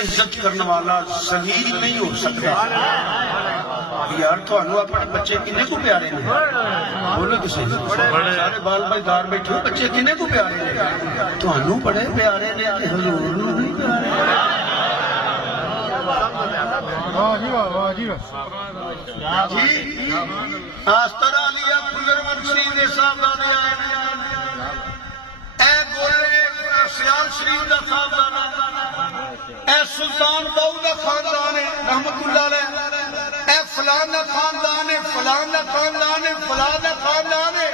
عزت کرنے والا ذلیل نہیں ہو سکتا. یار تھانوں اپنے بچے کنے کو پیارے ہیں؟ بولو کسی سارے بال بھائی دار بیٹھے ہو، بچے کنے کو پیارے ہیں؟ تھانوں بڑے پیارے نے کہ حضور نوں نہیں پیارے. جی آستر علیہ پھلر منشی دے صاحبزادے آئے اے گولے سیال شریف دا صاحبزادہ، اے سلطان داؤد دا خاندان ہے رحمت اللہ علیہ، اے فلان دا خاندان ہے، فلان دا خاندان ہے، فلان دا خاندان ہے.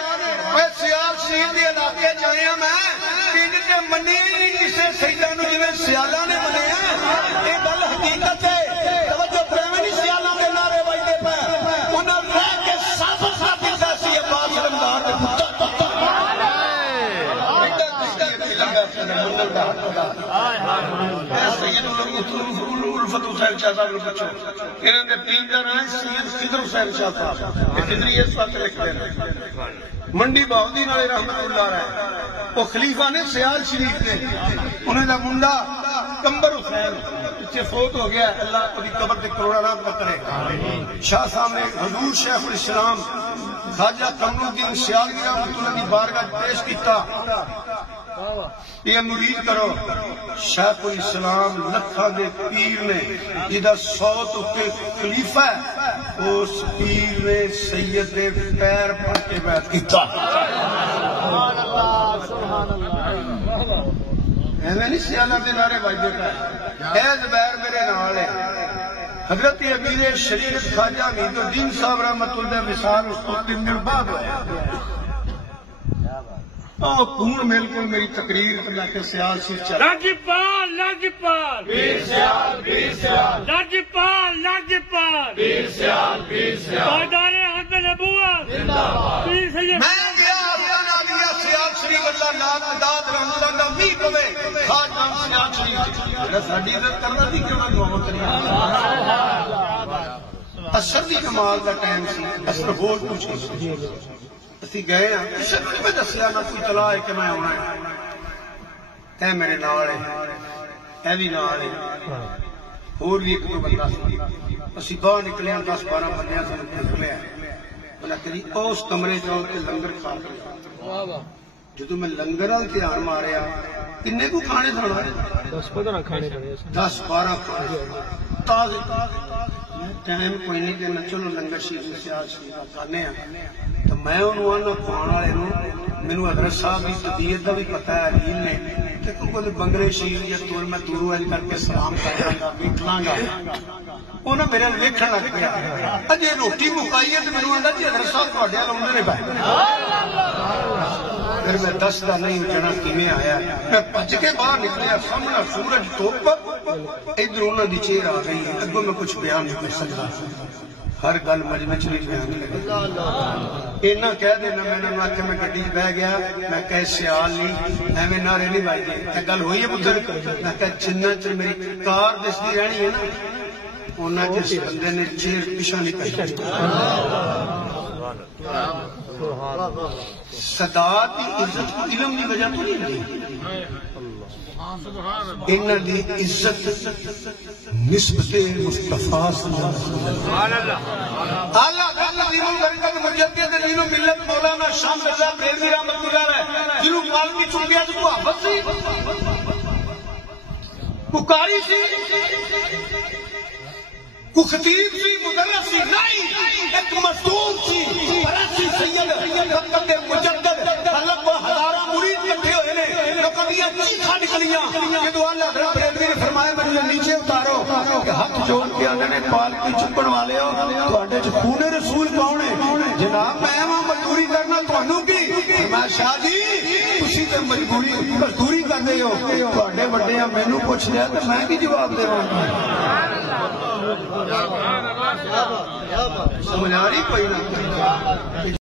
اے سیال شریف دے علاقے جائے ہیں میں کہ تے منی نہیں کسے سیداں نوں جویں سیالاں نے منیا. اے گل حقیقت ہے. توجہ پریویں نہیں سیالاں دے نعرے وجدے پے، انہاں رہ کے ثابت کر دتا سی عباس رمضان دے پتر سید الفت حسین شاہ صاحب نے پوچھو انہوں نے پیر کا نام سید خضر حسین شاہ صاحب خضری اس وقت لکھتے ہیں منڈی بہودی نالے رحمت اللہ رہے وہ خلیفہ نے سیال شریف نے انہیں دا منڈا کمبر حسین پیچھے فوت ہو گیا. اللہ کی قبر تے کروڑا رحمت کرے. شاہ صاحب نے حضور شیخ الاسلام خواجہ قمر الدین سیالوی رحمت اللہ کی بارگاہ پیش کیتا یہ مرید کرو شیخ الاسلام لکھاں دے پیر نے جدا سوت اتے خلیفہ ہے اس پیر نے سید دے پیر پڑھ کے بیعت کیتا. ایویں نہیں سیالاں دے نعرے بجدے پے. اے زبیر میرے نال ہے. حضرت امیر شریعت خواجہ امید الدین صاحب رحمت اللہ وصال اس کو 3 دن بعد ہوا. کون میل کو میری تقریر اللہ کے سیال شریف چلا لاجپال لاجپال پیر سیال پیر سیال لاجپال لاجپال پیر سیال پیر سیال پادار حد نبوت پیر سید میں گیا اپنا لیا سیال شریف اللہ نام داد رحمت اللہ می پوے خاج نام سیال شریف ساڈی عزت کرنا دی کیوں نہ دعا کری. اثر دی کمال دا ٹائم سی اثر ہور کچھ اسی گئے ہیں کسی نے میں دسیا نہ کوئی طلاع ہے کہ میں آنا ہے. اے میرے نال ہے اے بھی نال ہے اور بھی ایک دو بندہ سی. اسی باہر نکلے ہیں 10-12 بندیاں سے نکلے ہیں. بنا کری اس کمرے جاؤ تے لنگر کھا کے جدو میں لنگر وال دھیان ماریا کنے کو کھانے کھانا 10-15 کھانے 10-12 کھانے تازے ٹائم کوئی نہیں دینا چلو لنگر شریف سیال شریف کھانے ہیں. تو میں انہوں آنا کھوان والے مینوں حضرت صاحب کی طبیعت کا بھی پتا ہے علیل نے کہ کوئی بنگلے شیر یا تور میں دوروں ایج کر کے سلام کر گا ویکھ لاں گا. انہاں میرے ویکھن لگ پیا اجے روٹی مکائی ہے تو مینوں آندا جی حضرت صاحب تواڈے ال آؤندے نے پئے. پھر میں دسدا نہیں جنا کیویں آیا. میں بھج کے باہر نکلیا سامنے سورج ٹوپ ادھر انہاں دی چہر آ گئی ہے. اگوں میں کچھ بیان نہیں کر سکتا. ہر گل مجمع چ نہیں بیان لگی. اینا کہہ دینا میں نے آخیا میں گڈی چ بہ گیا میں کہ سیال نہیں ایویں نعرے نہیں بجدے. یہ گل ہوئی ہے پتر میں کہ جنہ چر میری کار دستی رہنی ہے نا انہاں چر اس بندے نے چیر پیچھا نہیں کری. صدا کی عزت کو علم کی وجہ تو نہیں دی. انہاں دی عزت نسبت مصطفیٰ صلی اللہ علیہ وسلم اللہ نظیم البرکت مجدد دین و ملت مولانا شاہ مرزا بریلوی رحمت اللہ علیہ جنہوں قلمی چن گیا تو حافظ سی کو قاری سی کو خطیب سی مدرس سی نہیں ایک مصدوم سی پرسی سید فقط مجدد خلق و ہزارہ مرید کٹھے ہوئے نے لوکاں چیخاں نکلیاں کہ اللہ حضرت بریلوی نے فرمایا مجھے نیچے اتارو کہ ہاتھ جوڑ کے آنے نے پالکی چکن والے ہو تواڈے چ خون رسول کون ہے جناب میں ہاں مزدوری کرنا تانوں کی میں شاہ جی تسی تے مزدوری کردے ہو تواڈے وڈے مینوں پوچھ لیا تے میں بھی جواب دیواں سبحان اللہ سبحان اللہ سمجھ آ رہی کوئی نہ